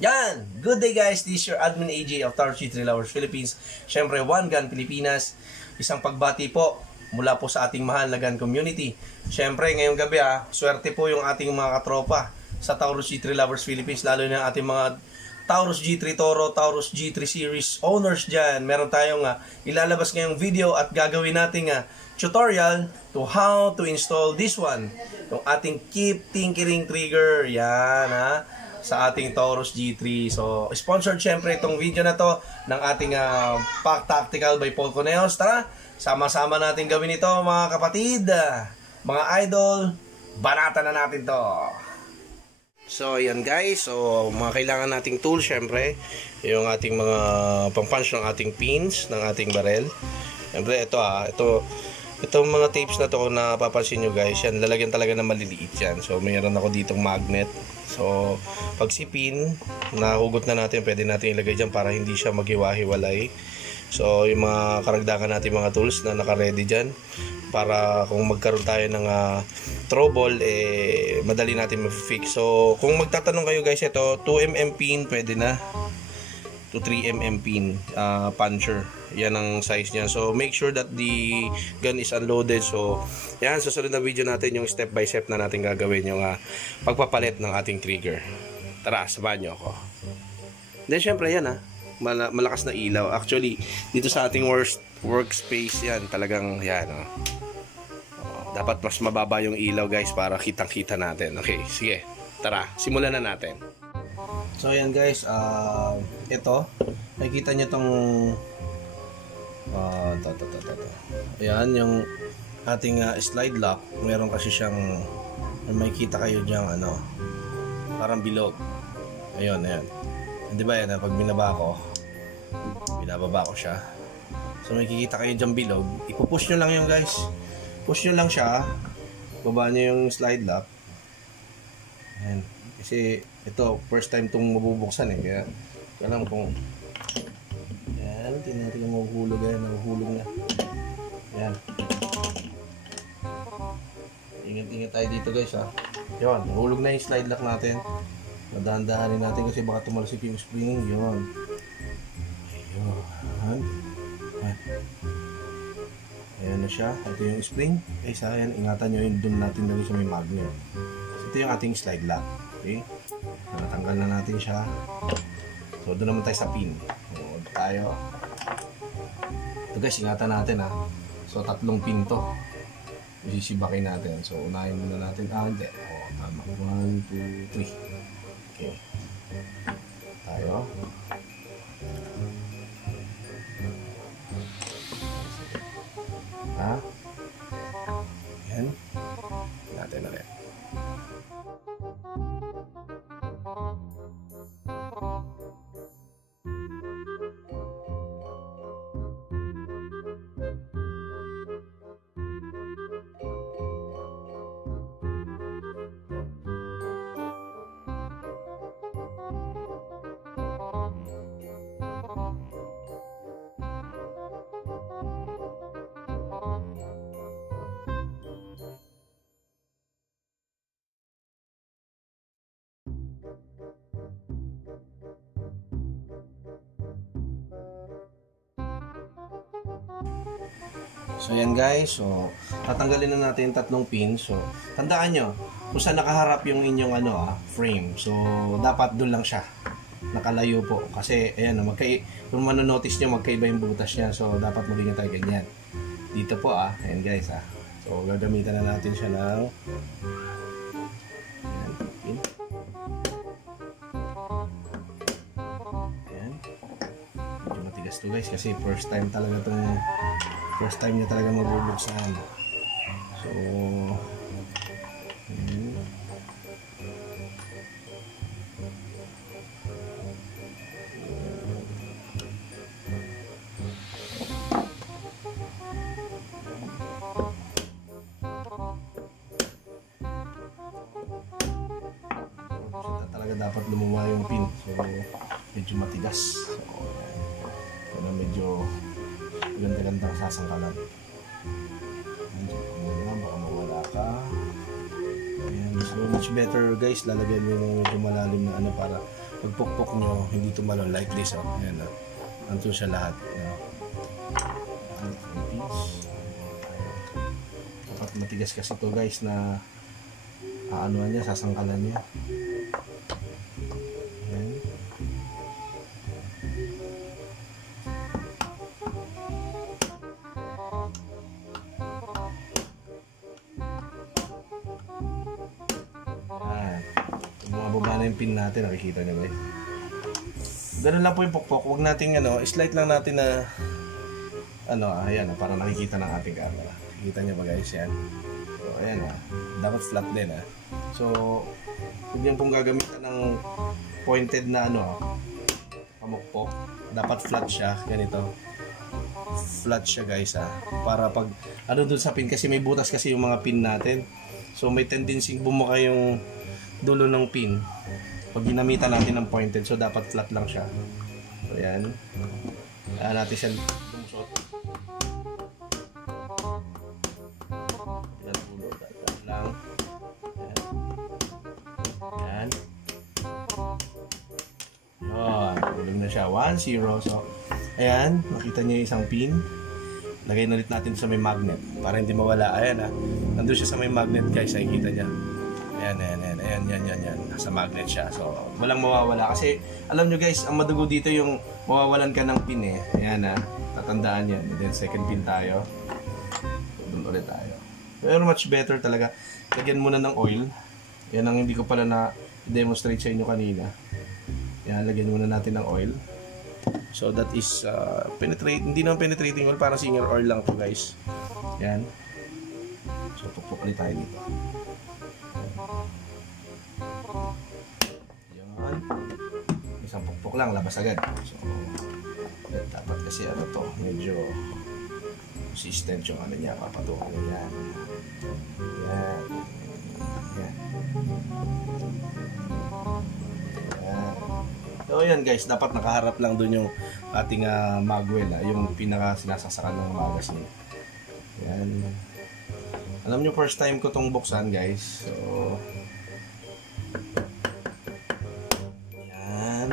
Yan! Good day guys, this is your admin AJ of Taurus G3 Lovers Philippines. Syempre, One Gun Pilipinas. Isang pagbati po mula po sa ating mahal na gun community. Syempre, ngayong gabi swerte po yung ating mga katropa sa Taurus G3 Lovers Philippines. Lalo na ating mga Taurus G3 Toro, Taurus G3 Series owners dyan. Meron tayong ilalabas ngayong video at gagawin nating tutorial to how to install this one. Yung ating Keep Tinkering trigger. Yan sa ating Taurus G3. So, sponsored syempre itong video na to ng ating Pack Tactical by Paul Coneos. Tara, sama-sama natin gawin ito mga kapatid, mga idol. Banatan na natin to. So, ayan guys. So, mga kailangan nating tools syempre. Yung ating mga pang-punch ng ating pins, ng ating barrel. Syempre, itong mga tapes na to kung napapansin nyo guys, yan, lalagyan talaga ng maliliit yan. So, mayroon ako ditong magnet. So, pag si pin, nahugot na natin, pwede natin ilagay dyan para hindi siya maghiwa-hiwalay. So, yung mga karagdagan natin mga tools na naka-ready dyan, para kung magkaroon tayo ng trouble, madali natin ma-fix. So, kung magtatanong kayo guys, ito, 2mm pin, pwede na. To 3mm pin, puncher. Yan ang size niya. So, make sure that the gun is unloaded. So, yan, susunod na video natin yung step by step na natin gagawin yung pagpapalit ng ating trigger. Tara, samahan nyo ako. Then, syempre yan malakas na ilaw. Actually, dito sa ating workspace yan, talagang yan dapat mas mababa yung ilaw guys para kitang-kita natin. Okay, sige. Tara, simulan na natin. So ayan guys, ito, nakikita nyo tong ayan, yung ating slide lock. Meron kasi siyang, may kita kayo dyan, parang bilog. Ayun, ayan. Di ba yan, pag binababa ko siya. So may kikita kayo dyan bilog. Ipupush nyo lang yun guys. Push nyo lang siya. Baba nyo yung slide lock. Ayan. Kasi ito, first time itong mabubuksan kaya alam kung yan, tinatin yung mahuhulog nahuhulog na yan. Ingat-ingat tayo dito guys yun, nahulog na yung slide lock natin. Madahan-dahanin natin kasi baka tumalsik yung spring. Yun, ayan na siya. Ito yung spring guys ayan, ingatan nyo yun, dun natin lagi sa may magnet. So, ito yung ating slide lock. Okay, natanggal na natin siya. So, doon naman tayo sa pin. So, tayo. Ito guys, ingatan natin So, 3 pin to. Isisibakin natin. So, unahin muna natin. Hindi. Tama. 1, 2, 3. Okay. Tayo. Yan. Natin ulit. So yan guys, so tatanggalin na natin 3 pin. So tandaan nyo kung saan nakaharap yung inyong frame. So dapat doon lang siya, nakalayo po. Kasi ayan, kung manonotice nyo, magkaiba yung butas niya. So dapat magiging tayo ganyan. Dito po ayan guys So gagamitan na natin siya ng ayan, pin. Ayan. Medyo matigas to guys kasi first time niya talaga mabubuksan. So, talaga dapat lumuwa yung pin. So, medyo matigas. So, ayan. Medyo ganda-gandang sasangkalan. Baka mawala ka. Ayan. So much better guys, lalagyan mo ng medyo malalim na ano para pagpukpok nyo hindi tumalon like this. Oh. Ayan, oh. Nandun siya lahat. Dapat matigas kasi to guys na aanuhan niya, sasangkalan niya. Ayan. Baba na yung pin natin, nakikita nyo guys. Ganun lang po yung pukpok. Huwag nating slide lang natin na ayan, para nakikita ng ating camera. Nakikita nyo ba guys yan? So ayan, dapat flat din So huwag yan pong gagamitan ng pointed na pamukpok. Dapat flat siya, ganito. Flat siya guys para pag dun sa pin, kasi may butas kasi yung mga pin natin. So may tendency bumuka yung dulo ng pin pag ginamitan natin ng pointed, so dapat flat lang siya. So yan, natin siya lumusot. Yan, dulo, lang. Yan. Yan, uling na siya, 1-0. So ayan, makita niyo yung isang pin. Lagay na ulit natin sa may magnet para hindi mawala. Ayan nandun siya sa may magnet guys, nakikita niya. Ayan. Nasa magnet siya. So, walang mawawala. Kasi, alam nyo guys, ang madugo dito yung mawawalan ka ng pin Ayan tatandaan yan. And then, second pin tayo. Doon ulit tayo. Pero much better talaga. Lagyan muna ng oil. Yan ang hindi ko pala na-demonstrate sa inyo kanina. Yan, lagyan muna natin ng oil. So, that is hindi naman penetrating oil. Parang singer oil lang to guys. Yan. So, pupuk ulit tayo dito. Yan. Isang pukpok lang, labas agad. So, dapat kasi medyo consistent yung niya, papatungan niya. Yan. Yan. Yan. So, yan guys, dapat nakaharap lang dun yung ating magwell, yung pinaka sinasasakan ng magazine. Yan. Alam nyo, first time ko tong buksan guys. So, yan.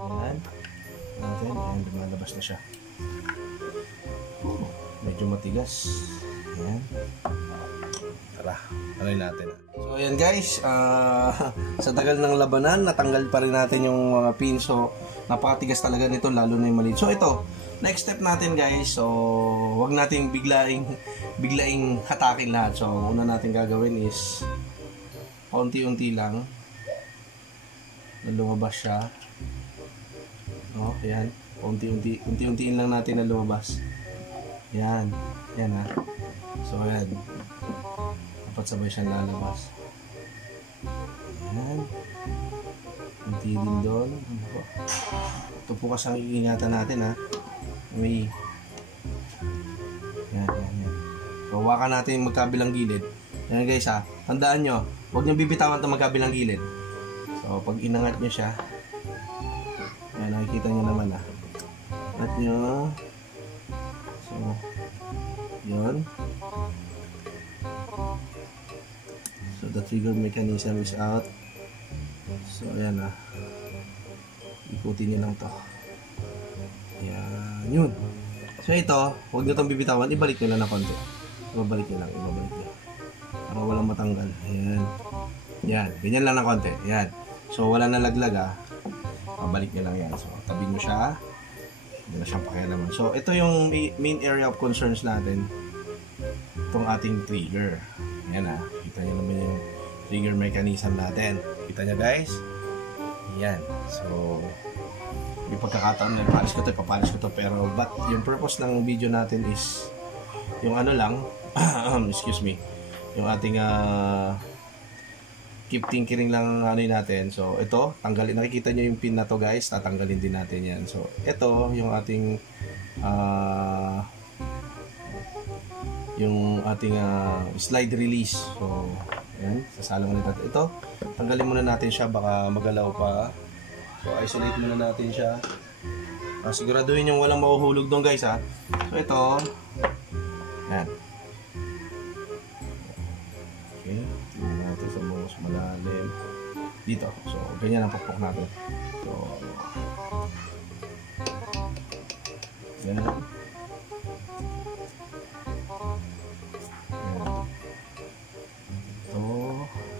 Yan. Natin, ayan, lumalabas na siya. Medyo matigas. Yan. Tara, anoy natin. So ayan guys, sa tagal ng labanan, natanggal pa rin natin yung mga pin. So napakatigas talaga nito, lalo na yung maliit. So ito, next step natin guys. So wag nating biglaing hatakin lahat. So una natin gagawin is unti-unti lang na lumabas siya. Ayan, unti-untiin lang natin na lumabas. Yan, yan So ayan, dapat sabay siyang lalabas. Ayan, unti din doon. Ito po kasi ang iingatan natin may yan. So hawakan natin yung magkabilang gilid. Ayan guys tandaan nyo, huwag nyo bibitawan itong magkabilang gilid. So pag inangat nyo siya, ayan, nakikita nyo naman angat nyo. So yun. So the trigger mechanism is out. So ayan ikutin nyo lang to. Ayan, yun. So ito, huwag nyo itong bibitawan, ibalik nyo lang na konti. Ibabalik nyo. Para walang matanggal. Ayan. Yan, ganyan lang na konti. Ayan. So wala na laglag Pabalik nyo lang yan. So tabi nyo siya. Hindi na siyang pakialaman. So ito yung main area of concerns natin. Itong ating trigger. Ayan kita nyo naman yung trigger mechanism natin. Kita nyo guys. Ayan. So may pagkakataon na papalis ko to pero but yung purpose ng video natin is yung lang excuse me, yung ating keep tinkering lang natin. So ito, tanggalin, nakikita nyo yung pin na to guys, tatanggalin din natin yan. So ito yung ating slide release. So ayan, sasalang ulit natin ito. Tanggalin muna natin siya, baka magalaw pa. So, isolate muna natin siya. Siguraduhin yung walang mahuhulog doon guys ha. So, ito. Yan. Okay. Tingnan natin sa mas malalim. Dito. So, ganyan ang pukpok natin. So, yan. Yan. Ito.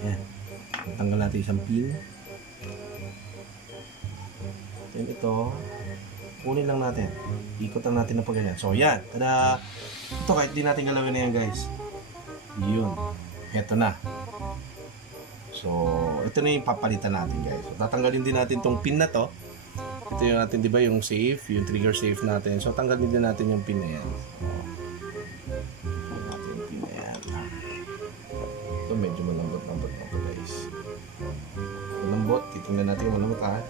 Yan. Tanggal natin isang pin. Then ito. Kunin lang natin. Ikotan natin na pag ganyan. So, yan. Tada! Ito kahit di natin galawin na yan guys. Yun. Ito na. So, ito na yung papalitan natin guys. So, tatanggalin din natin tong pin na to. Ito yung natin, di ba, yung safe, yung trigger safe natin. So, tanggalin din natin yung pin na yan. So, natin yung pin na yan. Ito medyo malambot-lambot na ito guys. Malambot. Titingnan natin yung malambot ha.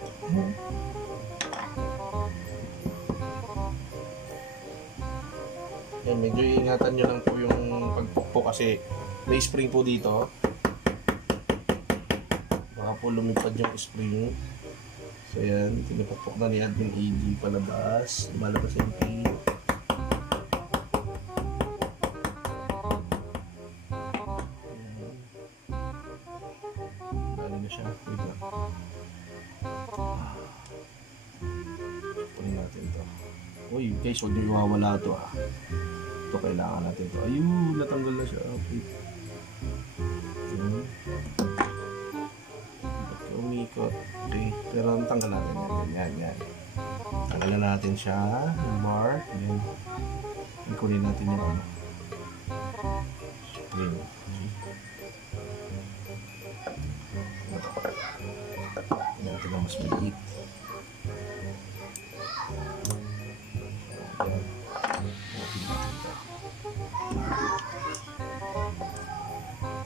Yan, medyo iingatan nyo lang po yung pagpukpok kasi may spring po dito. Baka po lumipad yung spring. So yan, tinapukpok na ni Admin AG palabas. Lumalabas yung pin. Ayan. Dali na siya. Wait lang. Punin natin ito. Uy guys, huwag nyo iwawala ito ah. Ito kailangan natin ito. Ayun, natanggal na siya. Okay. Umikot. Okay. Pero tanggal natin yan. Yan. Tanggal na natin siya. Yung bar. Then, kunin natin yung ano. Spring. Okay. Ito na mas maliit. Yan.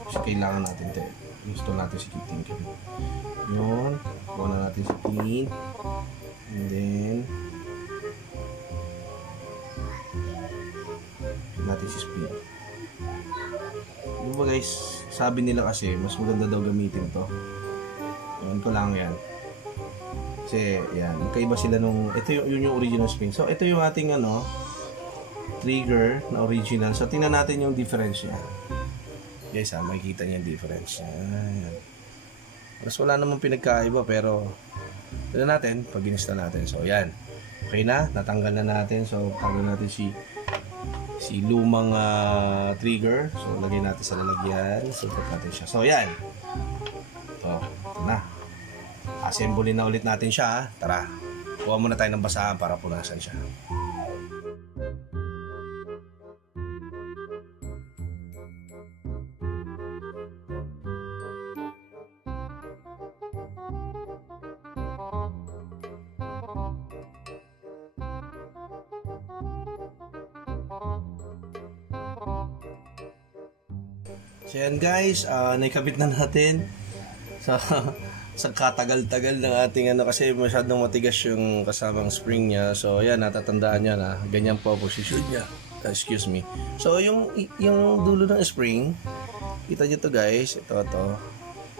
Kasi kailangan natin ito. Gusto natin si Kiting. Yun. Kuha na natin si pin. And then natin si spring. Diba guys, sabi nila kasi mas maganda daw gamitin to. Yan ko lang yan. Kasi yan, magkaiba sila nung ito yung original spring. So ito yung ating ano trigger na original. So tingnan natin yung difference niya. Guys ha, makikita niyo yung difference niya. Ayan. Mas wala namang pinagkaiba pero tignan natin pag ginista natin. So yan. Okay na, natanggal na natin. So tanggal natin si lumang trigger. So lagay natin sa lalagyan. Support natin siya. So yan. So ito na. Assemble na ulit natin siya. Tara. Kuha muna tayo ng basahan para punasan siya. So yan guys, naikabit na natin sa katagal-tagal ng ating ano kasi masyadong matigas yung kasamang spring niya. So yan, natatandaan niya na ganyan po ang posisyon niya. Excuse me. So yung dulo ng spring, kita nyo to guys,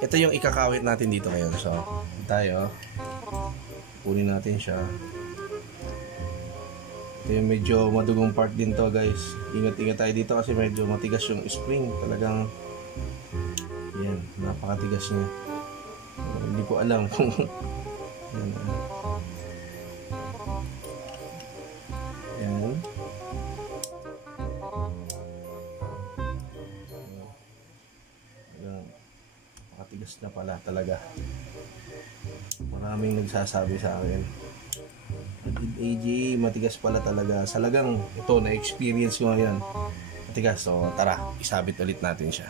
ito yung ikakawit natin dito ngayon. So tayo, kunin natin siya. Ito yung medyo madugong part din to guys. Ingat-ingat tayo dito kasi medyo matigas yung spring. Talagang yan, napakatigas niya. Hindi ko alam kung yan. Yan. Napakatigas na pala talaga. Maraming nagsasabi sa akin. AJ, matigas pala talaga. Salagang ito, na-experience ko ngayon. Matigas. So, tara, isabit ulit natin siya.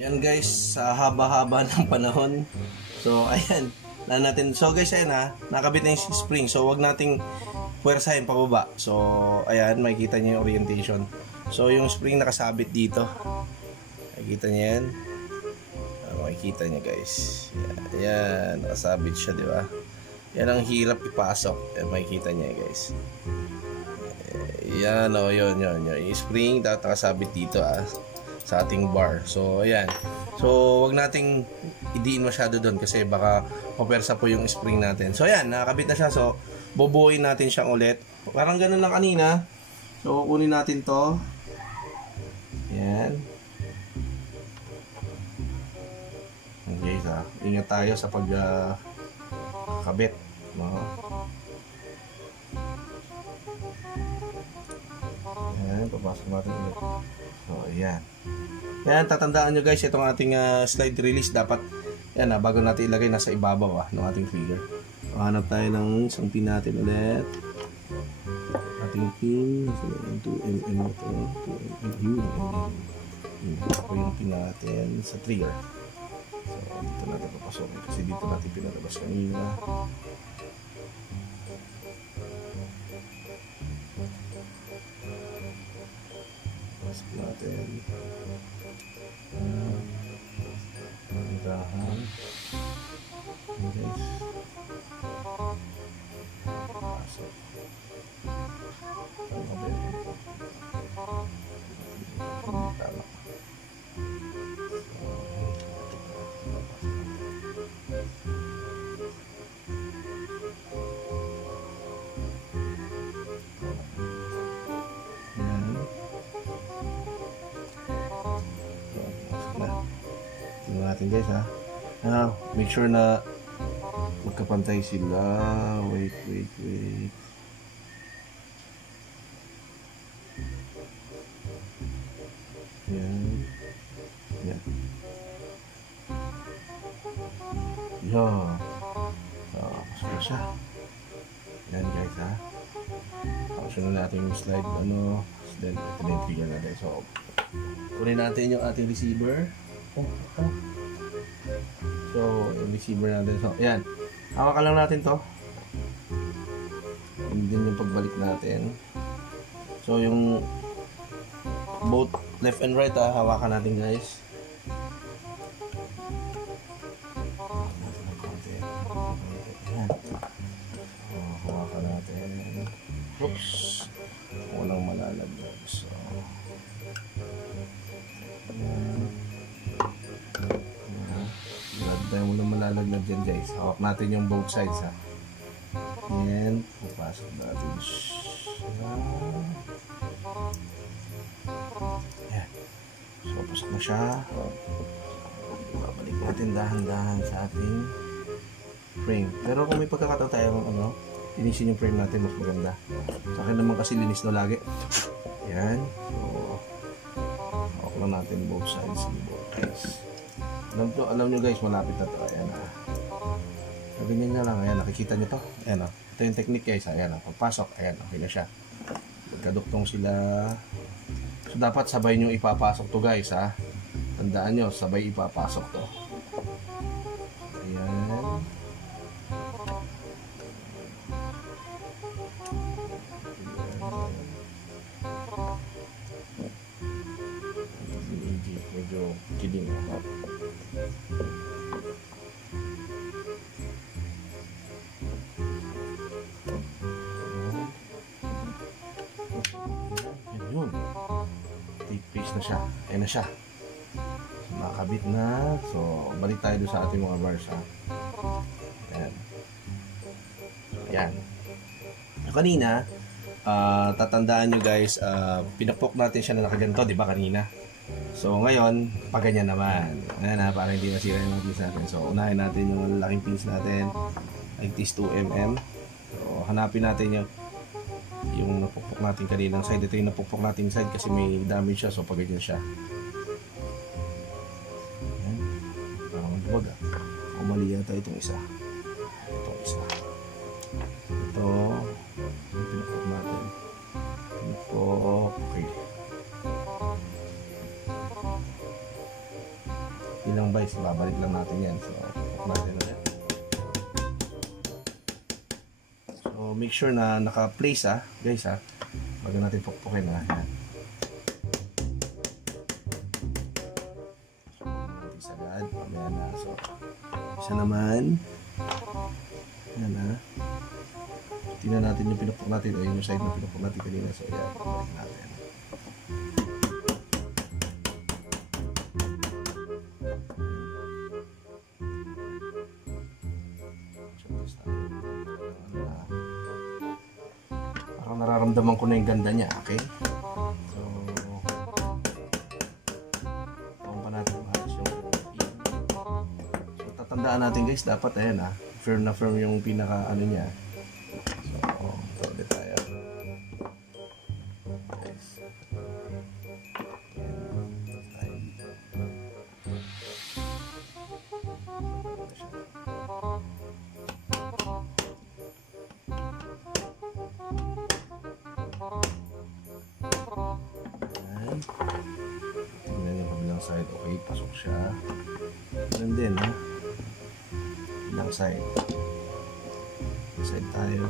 Yan guys, sa haba-haba ng panahon. So, ayan. Na natin. So guys, ayan ha. Nakabit na yung spring. So, wag nating puwersahin pababa. So, ayan. Makikita niyo yung orientation. So, yung spring nakasabit dito. Makikita niyo yan. Makikita niyo guys. Ayan. Nakasabit siya, di ba? Yan ang hirap ipasok. Ayan, makikita niyo guys. Ayan, o, yun. Yung spring, dapat nakasabit dito sa ating bar. So, ayan. So, wag nating idiin masyado doon kasi baka papersa po yung spring natin. So, ayan. Nakakabit na siya. So, bubuuin natin siyang ulit. Parang ganun lang kanina. So, kunin natin to. Ayan. Okay, ingat tayo sa pagkabit. Ayan, papasok natin ulit. So, ayan. Yan, tatandaan nyo guys, itong ating slide release dapat, yan bago natin ilagay, nasa ibabaw ng ating figure. So, hanap tayo ng isang pin natin ulit. Ating pin, 2mm ito, 2mm. Ito yung pin natin sa trigger. So, dito natin papasokin kasi dito natin pinalabas kanina. Pasok natin. Dahan. Guys. Pasok. Tama. Natin guys make sure na magkapantay sila. Wait. Yan. Pasok na siya. Yan guys sunod natin yung slide then ito na yung trigger natin. So kunin natin yung ating receiver. So, yung receiver natin. So, ayan. Hawakan lang natin to. And then yung pagbalik natin. So, yung both left and right hawakan natin guys. Ayan. So, hawakan natin. Oops. Walang malalaglag. So, tayo muna malalaglag dyan guys. Hawak natin yung both sides and papasok natin yan. So pasok na siya. Babalik natin dahan-dahan sa ating frame. Pero kung may pagkakataon tayo linisin yung frame natin, mas maganda. Sa akin naman kasi linis na lagi. Yan. So hawak lang natin both sides and both sides. Alam nyo guys, malapit na to. Ayan ganyan na lang. Ayan, nakikita nyo to. Ayan ito yung technique guys. Ayan pagpasok. Ayan, okay na siya. Magkaduktong sila. So dapat sabay nyo ipapasok to guys Tandaan nyo, sabay ipapasok to. Ayan. Medyo kidding yun. Take pace na siya. Ayan na siya. So, nakakabit na. So, balik tayo doon sa ating mga bars Ayan. Ayan. Kanina, tatandaan nyo guys, pinapok natin siya na nakaganto, di ba kanina? So, ngayon, paganyan naman. Ayan para hindi masira yung mga pins natin. So, unahin natin yung laking pins natin. Like this 2mm. So, hanapin natin yung napukpok natin kaninang side. Ito yung napukpok natin side kasi may damage siya. So, paganyan siya. Ayan. Parang magbuwag O, mali yata itong isa. Ito. Yung pinapok natin. Pinapok. Okay. lang guys, babalik lang natin yan. So, pupuk natin ulit. So, make sure na naka-place guys bago natin pukpukin Yan. So, natin sagad. Ayan na. So, isa naman. Ayan na. Tingnan natin yung pinupuk natin. Ayun yung side na pinupuk natin kanina. So, ayan. Balik natin. Parang nararamdaman ko na yung ganda niya. Okay? So, tawang pa natin maayos yung pin. So, tatandaan natin guys. Dapat ayan firm na firm yung pinaka ano niya. Ulit tayo. Guys. Tingnan yung kabilang side. Okay, pasok siya. Ganun din kabilang side. Side tayo.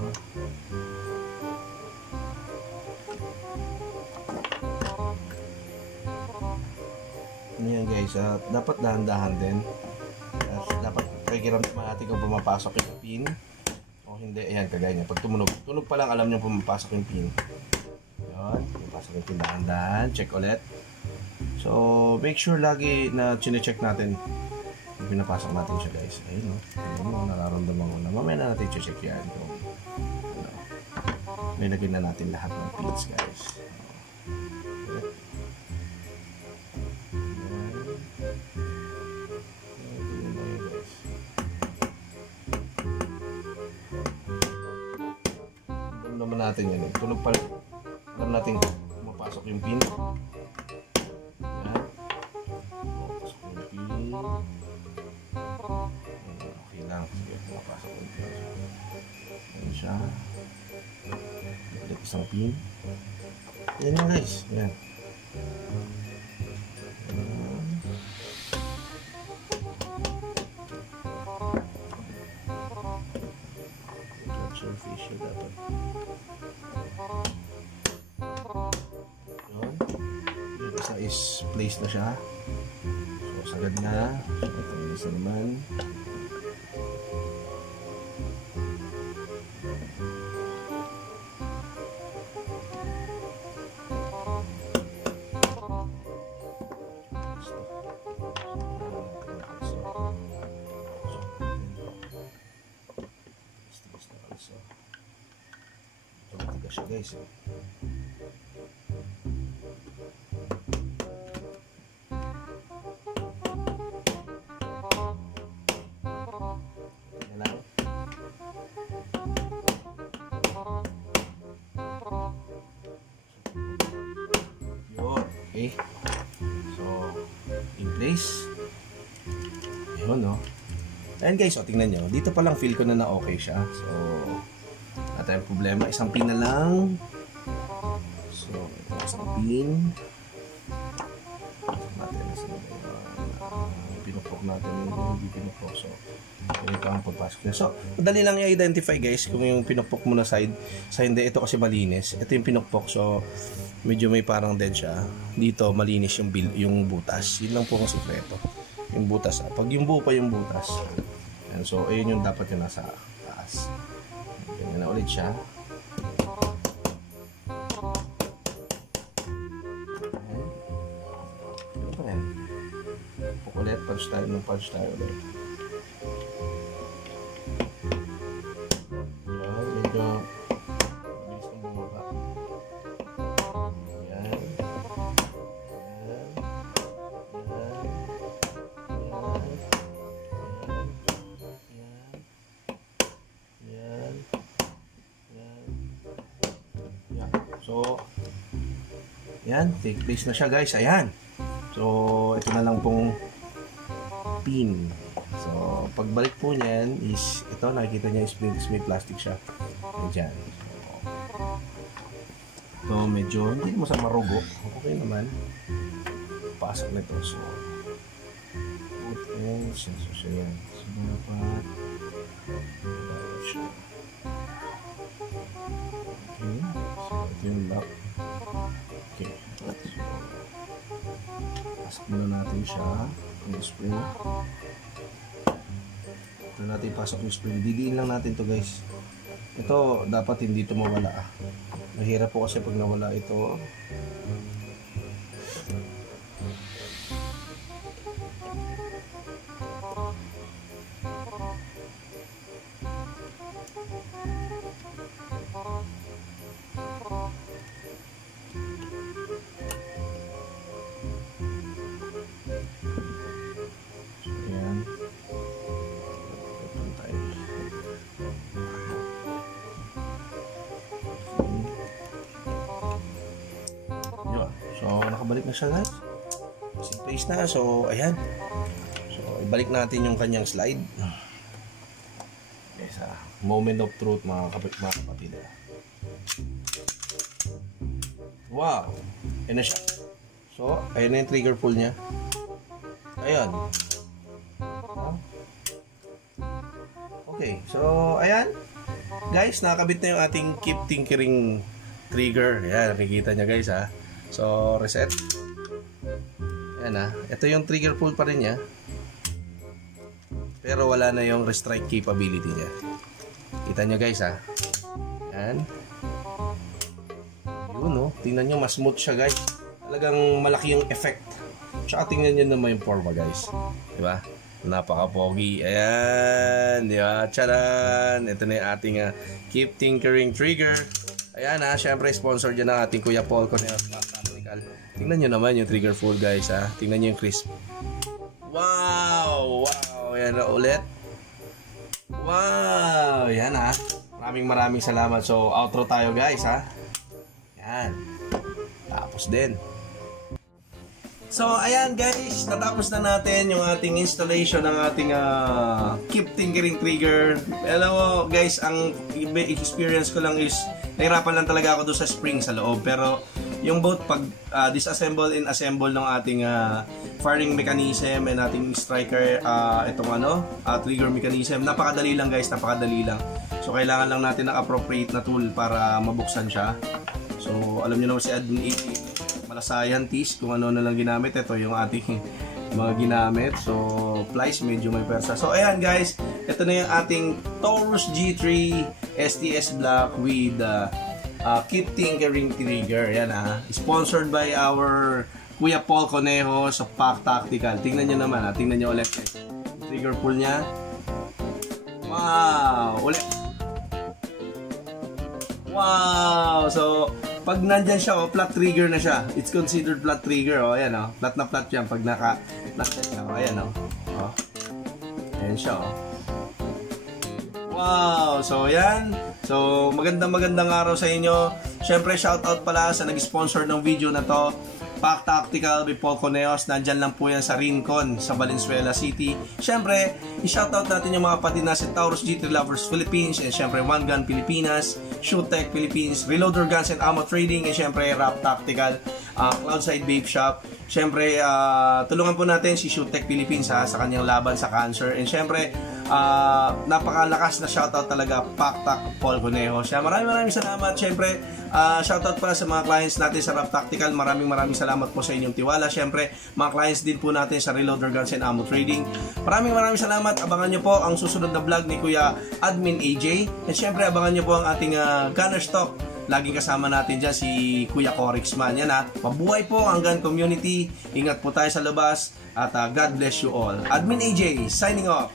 Yan guys, dapat dahan-dahan din. Dapat pakikiramdaman natin kung pumapasok yung pin o hindi. Ayan, kagaya niya. Pag tunog pa lang alam niyo pumapasok yung pin. Yan, pumapasok yung pin, dahan-dahan. Check ulit. So, make sure lagi na chine-check natin kung pinapasok natin siya guys. Ayun nararamdaman ko na. Mamaya na natin check yan kung may lagyan na natin lahat ng pins guys. Naman natin yan. Tunog pa alam natin pumapasok yung pin. Yan. Pumapasok yung pin. Okay lang. Sige, pumapasok yung pin. Yan siya. Balik isang pin. Yan yan guys. Yan. Fish dapat. Yun. Yung isa is placed na siya. So, sagad na. So, ito yung isa naman. Siya guys. Okay. So, in place. Ayun Ayan guys, tingnan nyo. Dito pa lang feel ko na okay siya. So, at tayong problema, isang pin na lang. So, ito isang pin. Pinupok natin yung hindi pinupok. So, ito ang pagpasok niya. So, madali lang i-identify guys kung yung pinupok mo na side. Sa hindi, ito kasi malinis. Ito yung pinupok. So, medyo may parang dead siya. Dito, malinis yung butas. Yun lang po ang sikreto. Yung butas. Pag yung buo pa yung butas. And so, ayun yung dapat yung nasa taas. Ganyan na ulit siya. Ano pa rin? Puk ulit, punch tayo ng punch tayo ulit. Yan, medyo mabilis ng bumaba. Yan. So, yan, take place na siya guys, ayan. So, ito na lang pong pin. So, pagbalik po niyan is, ito, nakikita niya is may plastic siya. Ayan. So, medyo, hindi mo sa marugo. Okay naman. Pasok na ito. So, So yan. So, dapat siya. Okay. So, ito yung lock. Okay. So, pasok muna natin siya. Yung spring. Ito natin pasok yung spring. Didiin lang natin to guys. Ito, dapat hindi ito mawala. Mahirap po kasi pag nawala ito. So, nakabalik na siya guys. In place na. So, ayan. So, ibalik natin yung kanyang slide. Okay, sa moment of truth mga kapatid. Wow! Ayan na siya. So, ayan na yung trigger pull niya. Ayan. Okay, so, ayan. Guys, nakakabit na yung ating keep tinkering trigger. Ayan, nakikita niya guys ha. So, reset. Ayan ha. Ito yung trigger pull pa rin niya. Pero wala na yung restrike capability niya. Kita nyo guys ha. Ayan. Yun no. Tingnan nyo, mas smooth siya guys. Talagang malaki yung effect. Tsaka tingnan nyo naman yung forma guys. Diba? Napaka-pogi. Ayan. Diba? Tcharan! Ito na yung ating keep tinkering trigger. Ayan ha. Siyempre, sponsor dyan ng ating Kuya Paul Conejos. Tingnan nyo naman yung trigger full guys ha. Tingnan nyo yung crisp. Wow! Wow! Yan na ulit. Wow! Yan ha. Maraming salamat. So, outro tayo guys ha. Yan. Tapos din. So, ayan guys. Natapos na natin yung ating installation ng ating keep tinkering trigger. Alam mo guys, ang experience ko lang is nahirapan lang talaga ako doon sa spring sa loob. Pero yung both pag disassemble and assemble ng ating firing mechanism and ating striker itong trigger mechanism, napakadali lang guys, napakadali lang. So kailangan lang natin ng appropriate na tool para mabuksan siya. So alam niyo naman si Admin mala scientist kung ano na lang ginamit. Ito yung ating mga ginamit. So plies medyo may persa. So ayan guys, ito na yung ating Taurus G3 STS block with keep tinkering trigger. Yan sponsored by our Kuya Paul Conejos sa Pack Tactical. Tingnan nyo naman tingnan nyo ulit trigger pull nya. Wow! Ulit. Wow! So pag nandyan siya, flat trigger na siya. It's considered flat trigger. Ayan flat na flat yan pag naka-flat siya. Ayan ayan siya Wow! So, yan. So, magandang araw sa inyo. Siyempre, shoutout pala sa nag-sponsor ng video na to. Pack Tactical by Paul Conejos. Nandyan lang po yan sa Rincon, sa Valenzuela City. Siyempre, i-shoutout natin yung mga kapatid na si Taurus G3 Lovers Philippines, and siyempre One Gun Pilipinas, Shoot Tech Philippines, Reloader Guns and Ammo Trading, and siyempre Rap Tactical, Cloudside Vape Shop. Siyempre, tulungan po natin si Shoot Tech Philippines sa kanyang laban sa cancer. And siyempre, napakalakas na shoutout talaga Pack Paul Conejos. Maraming salamat. Siyempre, shoutout pala sa mga clients natin sa Rap Tactical. Maraming salamat po sa inyong tiwala. Siyempre, mga clients din po natin sa Reloader Guns and Ammo Trading. Maraming salamat. Abangan nyo po ang susunod na vlog ni Kuya Admin AJ. And siyempre, abangan nyo po ang ating gunner stock. Laging kasama natin dyan si Kuya Corixman. Yan mabuhay po ang gun community. Ingat po tayo sa labas. At God bless you all. Admin AJ, signing off.